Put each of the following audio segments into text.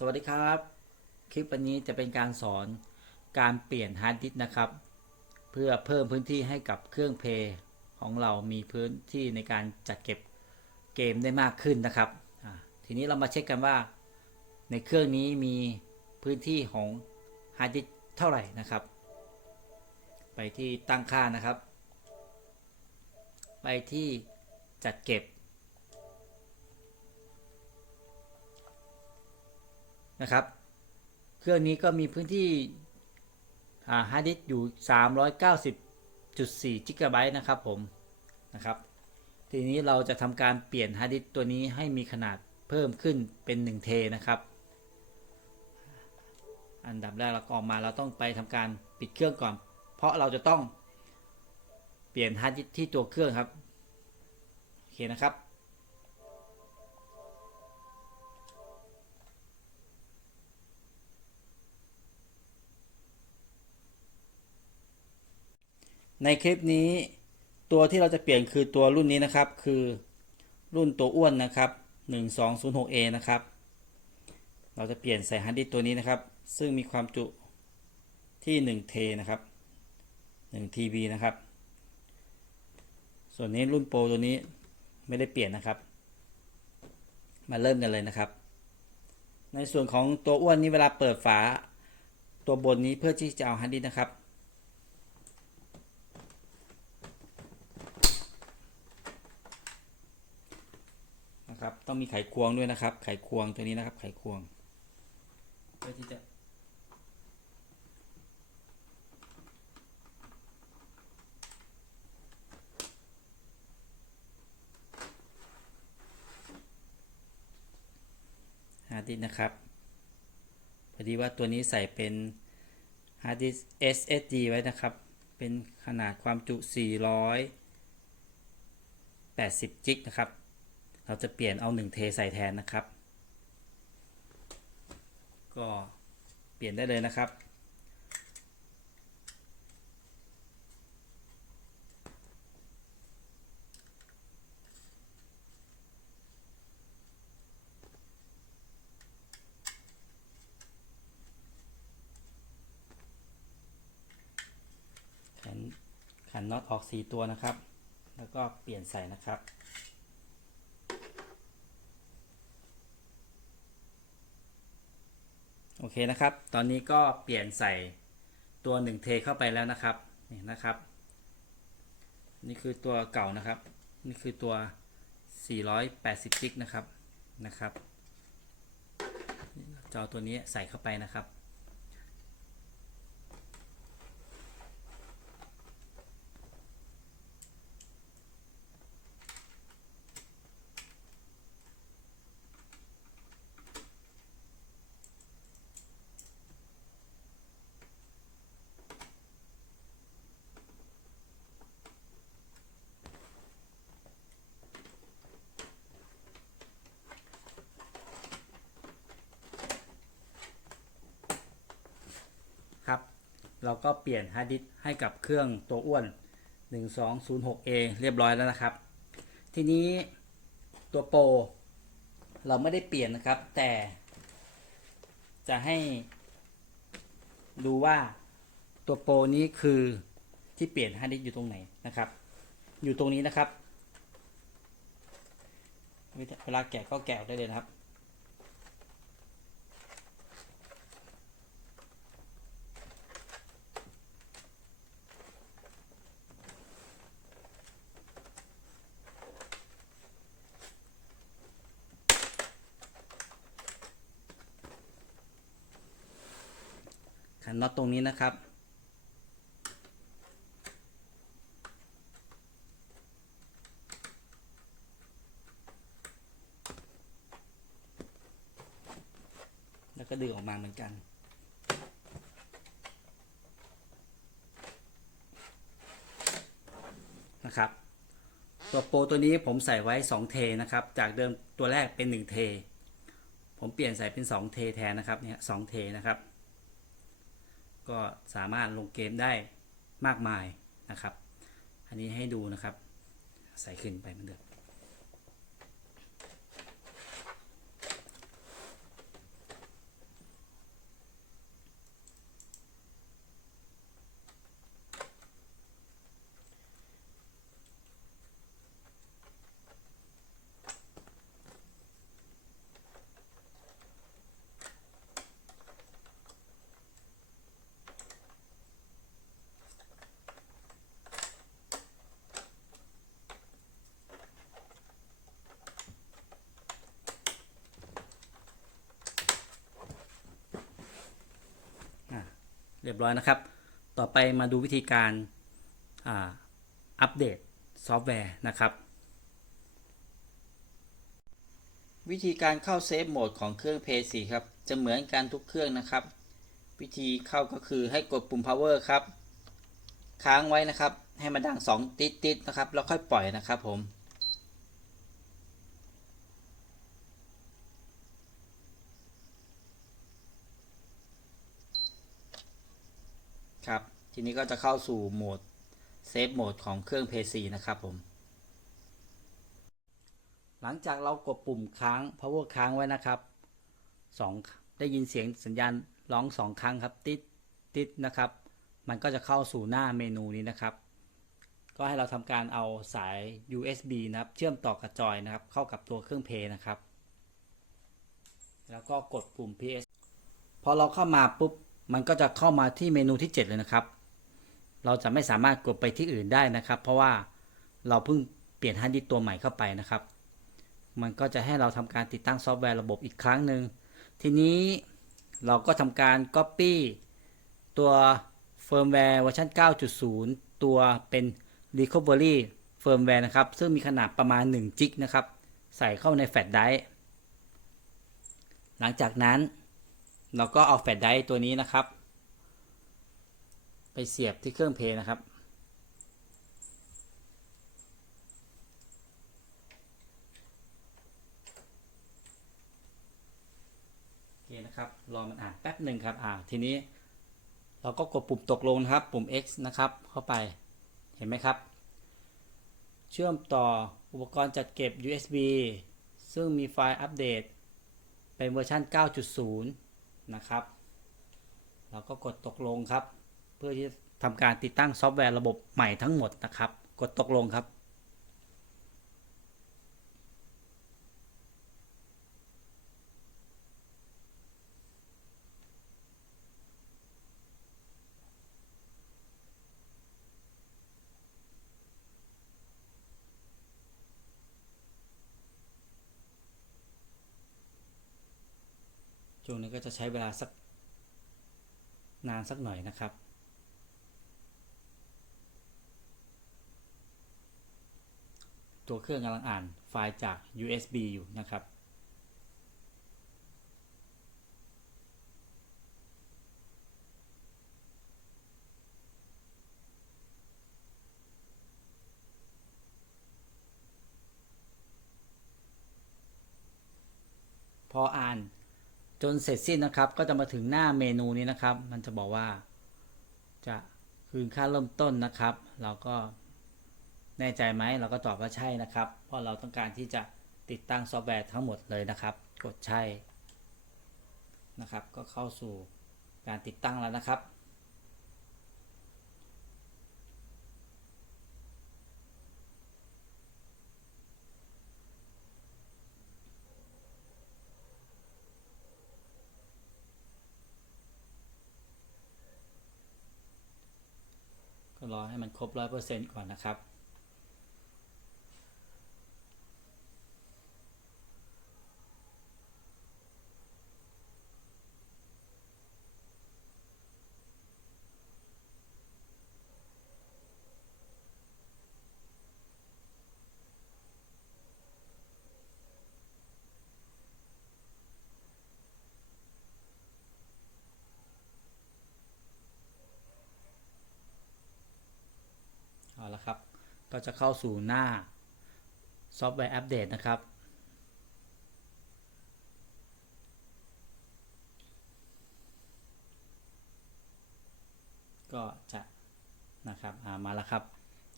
สวัสดีครับ คลิปวันนี้จะเป็นการสอนการเปลี่ยนฮาร์ดดิสก์นะครับ เพื่อเพิ่มพื้นที่ให้กับเครื่องเพลย์ของเรามีพื้นที่ในการจัดเก็บเกมได้มากขึ้นนะครับทีนี้เรามาเช็คกันว่า ในเครื่องนี้มีพื้นที่ของฮาร์ดดิสก์เท่าไหร่นะครับ ไปที่ตั้งค่านะครับ ไปที่จัดเก็บ นะครับ เครื่องนี้ก็มีพื้นที่ฮาร์ดดิสก์อยู่ 390.4 g b นะครับผมนะครับ ทีนี้เราจะทำการเปลี่ยนฮาร์ดดิสก์ตัวนี้ให้มีขนาดเพิ่มขึ้นเป็น1เทนะครับ อันดับแรกเราก็ออกมาเราต้องไปทำการปิดเครื่องก่อน เพราะเราจะต้องเปลี่ยนฮาร์ดดิสก์ที่ตัวเครื่องครับ โอเคนะครับ ในคลิปนี้ตัวที่เราจะเปลี่ยนคือตัวรุ่นนี้นะครับ คือรุ่นตัวอ้วนนะครับ 1206A นะครับ เราจะเปลี่ยนใส่ฮาร์ดดิสตัวนี้นะครับ ซึ่งมีความจุที่1 t นะครับ1 TB นะครับ ส่วนนี้รุ่นโปรตัวนี้ไม่ได้เปลี่ยนนะครับ มาเริ่มกันเลยนะครับ ในส่วนของตัวอ้วนนี้เวลาเปิดฝาตัวบนนี้เพื่อที่จะเอาฮาร์ดดิสนะครับ นะครับ ต้องมีไขควงด้วยนะครับ ไขควงตัวนี้นะครับ ไขควงเพื่อที่จะฮาร์ดดิสก์นะครับ พอดีว่าตัวนี้ใส่เป็นฮาร์ดดิสก์ SSD ไว้นะครับ เป็นขนาดความจุ 480 จิกนะครับ เราจะเปลี่ยนเอา1เทใส่แทนนะครับ ก็เปลี่ยนได้เลยนะครับ ขันขันน็อตออก 4 ตัวนะครับ แล้วก็เปลี่ยนใส่นะครับ โอเคนะครับ ตอนนี้ก็เปลี่ยนใส่ตัว1เทเข้าไปแล้วนะครับ นี่นะครับ นี่คือตัวเก่านะครับ นี่คือตัว 480 กิกนะครับ นะครับจอตัวนี้ใส่เข้าไปนะครับ เราก็เปลี่ยนฮาร์ดดิสก์ให้กับเครื่องตัวอ้วน 1206A เรียบร้อยแล้วนะครับ ทีนี้ตัวโปรเราไม่ได้เปลี่ยนนะครับ แต่ จะให้ดูว่าตัวโปรนี้คือที่เปลี่ยนฮาร์ดดิสก์อยู่ตรงไหนนะครับ อยู่ตรงนี้นะครับ เวลาแกะก็แกะได้เลยนะครับ น็อตตรงนี้นะครับ แล้วก็ดึงออกมาเหมือนกันนะครับตัวโปรตัวนี้ผมใส่ไว้ 2 เทนะครับ จากเดิมตัวแรกเป็น 1 เท ผมเปลี่ยนใส่เป็น 2 เทแทนนะครับเนี่ยสเทนะครับ ก็สามารถลงเกมได้มากมายนะครับ อันนี้ให้ดูนะครับ ใส่ขึ้นไปเหมือนเดิม รียบร้อยนะครับ ต่อไปมาดูวิธีการอัปเดตซอฟต์แวร์นะครับ วิธีการเข้าเซฟโหมดของเครื่อง p 4ครับ จะเหมือนกันทุกเครื่องนะครับ วิธีเข้าก็คือให้กดปุ่ม power ครับ ค้างไว้นะครับ ให้มันดัง 2 ติดติดๆนะครับ แล้วค่อยปล่อยนะครับผม ครับ ทีนี้ก็จะเข้าสู่โหมดเซฟโหมดของเครื่อง p 4นะครับผม หลังจากเรากดปุ่มค้าง power ค้างไว้นะครับสองได้ยินเสียงสัญญาณร้องสองครั้งครับ ติดติดนะครับ มันก็จะเข้าสู่หน้าเมนูนี้นะครับ ก็ให้เราทำการเอาสาย USB นะครับ เชื่อมต่อกับจอยนะครับ เข้ากับตัวเครื่องเพย์นะครับ แล้วก็กดปุ่ม PS พอเราเข้ามาปุ๊บ มันก็จะเข้ามาที่เมนูที่ 7 เลยนะครับ เราจะไม่สามารถกดไปที่อื่นได้นะครับ เพราะว่าเราเพิ่งเปลี่ยนฮาร์ดดิสตัวใหม่เข้าไปนะครับ มันก็จะให้เราทำการติดตั้งซอฟต์แวร์ระบบอีกครั้งหนึ่งทีนี้เราก็ทำการ Copy ตัวเฟิร์มแวร์เวอร์ชัน9.0 ตัวเป็น Recovery เฟิร์มแวร์นะครับ ซึ่งมีขนาดประมาณ1จิกนะครับ ใส่เข้าในแฟลชไดร์หลังจากนั้น เราก็เอาแฟลชไดรฟ์ตัวนี้นะครับ ไปเสียบที่เครื่องเพย์นะครับ โอเคนะครับ รอมันอ่านแป๊บหนึ่งครับ อ่า ทีนี้เราก็กดปุ่มตกลงนะครับ ปุ่ม X นะครับ เข้าไป เห็นไหมครับ เชื่อมต่ออุปกรณ์จัดเก็บ USB ซึ่งมีไฟล์อัปเดต เป็นเวอร์ชัน9.0 นะครับ เราก็กดตกลงครับ เพื่อที่จะทำการติดตั้งซอฟต์แวร์ระบบใหม่ทั้งหมดนะครับ กดตกลงครับ ช่วงนี้ก็จะใช้เวลาสักนานสักหน่อยนะครับ ตัวเครื่องกำลังอ่านไฟล์จาก USB อยู่นะครับ พออ่านจนเสร็จสิ้นนะครับ ก็จะมาถึงหน้าเมนูนี้นะครับ มันจะบอกว่าจะคืนค่าเริ่มต้นนะครับ เราก็ แน่ใจไหมเราก็ตอบว่าใช่นะครับ เพราะเราต้องการที่จะติดตั้งซอฟต์แวร์ทั้งหมดเลยนะครับ กดใช่นะครับ ก็เข้าสู่การติดตั้งแล้วนะครับ ก็รอให้มันครบร้อยเปอร์เซ็นต์ก่อนนะครับ ก็จะเข้าสู่หน้าซอฟต์แวร์อัปเดตนะครับ ก็จะนะครับามาแล้วครับ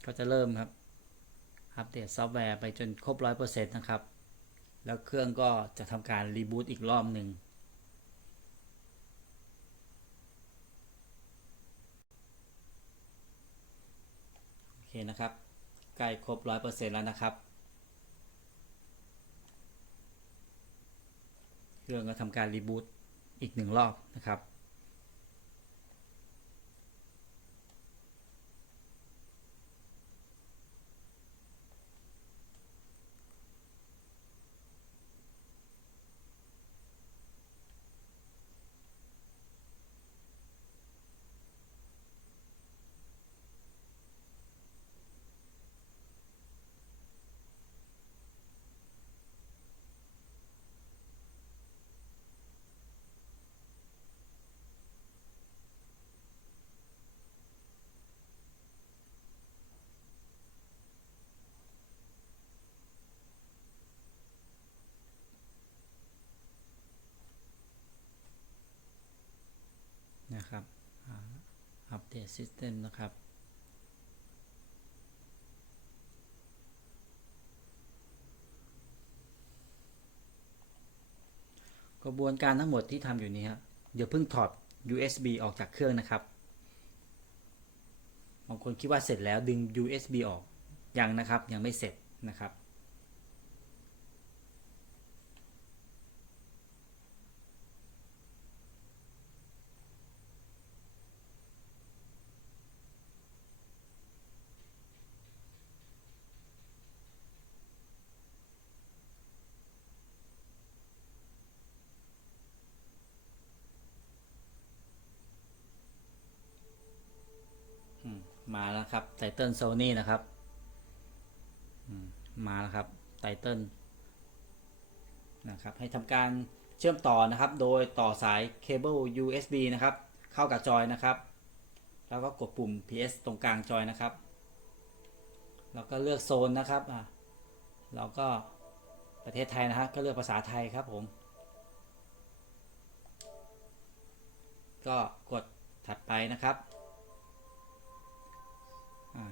ก็จะเริ่มครับ อัปเดตซอฟต์แวร์ไปจนครบ 100%นะครับ แล้วเครื่องก็จะทำการรีบูตอีกรอบหนึ่งโอเคนะครับ ใกล้ครบร้อยเปอร์เซ็นต์แล้วนะครับ เครื่องก็ทำการรีบูตอีกหนึ่งรอบนะครับ โนะครับอัปเดตซิสเต็มนะครับ กระบวนการทั้งหมดที่ทำอยู่นี้ครับเดี๋ยวเพิ่งถอด USB ออกจากเครื่องนะครับบางคนคิดว่าเสร็จแล้วดึง USB ออกยังนะครับยังไม่เสร็จนะครับ อืมมาแล้วครับ ไตเติลโซนี่นะครับมาแล้วครับไตเติลนะครับให้ทำการเชื่อมต่อนะครับ โดยต่อสายเคเบิล USB นะครับ เข้ากับจอยนะครับ แล้วก็กดปุ่ม PS ตรงกลางจอยนะครับ แล้วก็เลือกโซนนะครับอ่าเราก็ประเทศไทยนะฮะก็เลือกภาษาไทยครับผม ก็กดถัดไปนะครับ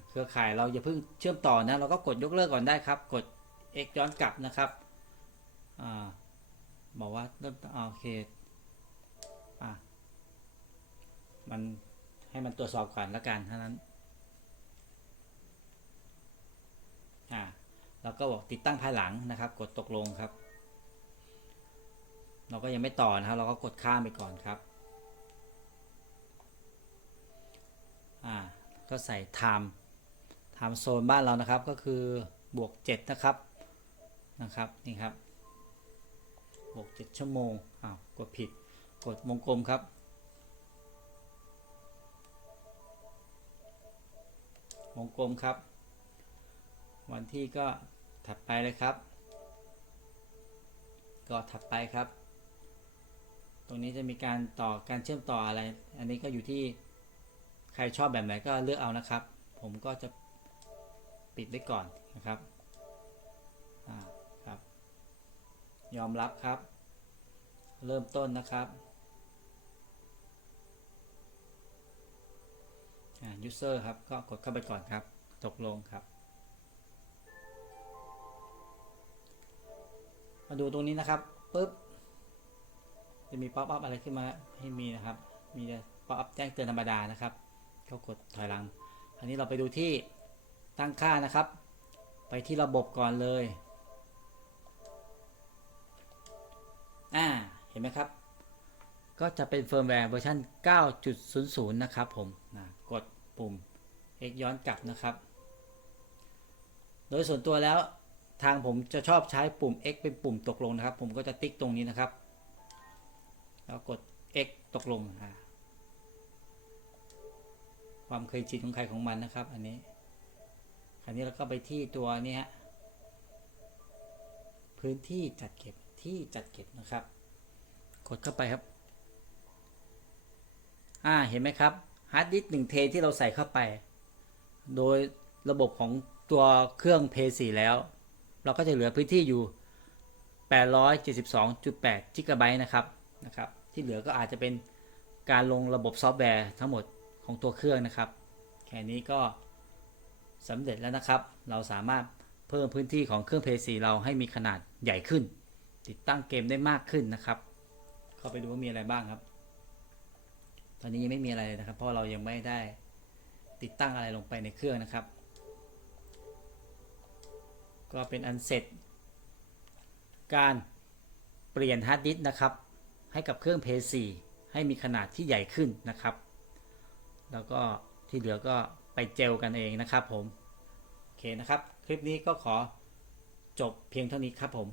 เครือข่ายเราอย่าเพิ่งเชื่อมต่อนะ เราก็กดยกเลิกก่อนได้ครับ กด x ย้อนกลับนะครับอบอกว่าเริ่มโอเคอ่ามันให้มันตรวจสอบก่อนละกันเท่านั้นอ่าเราก็บอกติดตั้งภายหลังนะครับ กดตกลงครับ เราก็ยังไม่ต่อนะครับ เราก็กดข้ามไปก่อนครับ อ่า ก็ใส่ time time zone บ้านเรานะครับก็คือบวก 7 นะครับนะครับนี่ครับบวก 7 ชั่วโมงอ้าวกดผิดกดวงกลมครับวงกลมครับ วันที่ก็ถัดไปเลยครับ ก็ถัดไปครับ ตรงนี้จะมีการต่อการเชื่อมต่ออะไร อันนี้ก็อยู่ที่ ครชอบแบบไหนก็เลือกเอานะครับ ผมก็จะปิดไว้ก่อนนะครับอ่าครับ ยอมรับครับ เริ่มต้นนะครับอ่า user ครับ ก็กดเข้าไปก่อนครับ ตกลงครับ มาดูตรงนี้นะครับปุ๊บจะมีป๊อปอัพอะไรขึ้นมาให้มีนะครับ มีป๊อปอัพแจ้งเตือนธรรมดานะครับ ก็กดถอยหลัง อันนี้เราไปดูที่ตั้งค่านะครับ ไปที่ระบบก่อนเลย อ่า เห็นไหมครับ ก็จะเป็นเฟิร์มแวร์เวอร์ชัน9.00 นะครับผมนะกดปุ่ม X ย้อนกลับนะครับ โดยส่วนตัวแล้วทางผมจะชอบใช้ปุ่ม X เป็นปุ่มตกลงนะครับ ผมก็จะติ๊กตรงนี้นะครับ แล้วกด X ตกลงอ่า ความเคยชินของใครของมันนะครับ อันนี้คราวนี้เราก็ไปที่ตัวนี้ฮะพื้นที่จัดเก็บที่จัดเก็บนะครับ กดเข้าไปครับ อ่าเห็นไหมครับฮาร์ดดิสก์หนึ่งเทที่เราใส่เข้าไป โดยระบบของตัวเครื่อง p 4แล้ว เราก็จะเหลือพื้นที่อยู่ 872.8 g b นะครับนะครับ ที่เหลือก็อาจจะเป็นการลงระบบซอฟต์แวร์ทั้งหมด ของตัวเครื่องนะครับ แค่นี้ก็สำเร็จแล้วนะครับ เราสามารถเพิ่มพื้นที่ของเครื่อง p 4เราให้มีขนาดใหญ่ขึ้น ติดตั้งเกมได้มากขึ้นนะครับ เข้าไปดูว่ามีอะไรบ้างครับ ตอนนี้ยังไม่มีอะไรเลยนะครับ เพราะเรายังไม่ได้ติดตั้งอะไรลงไปในเครื่องนะครับ ก็เป็นอันเสร็จ การเปลี่ยนฮาร์ดดิสก์นะครับ ให้กับเครื่อง p 4ให้มีขนาดที่ใหญ่ขึ้นนะครับ แล้วก็ที่เหลือก็ไปเจลกันเองนะครับผม โอเคนะครับ คลิปนี้ก็ขอจบเพียงเท่านี้ครับผม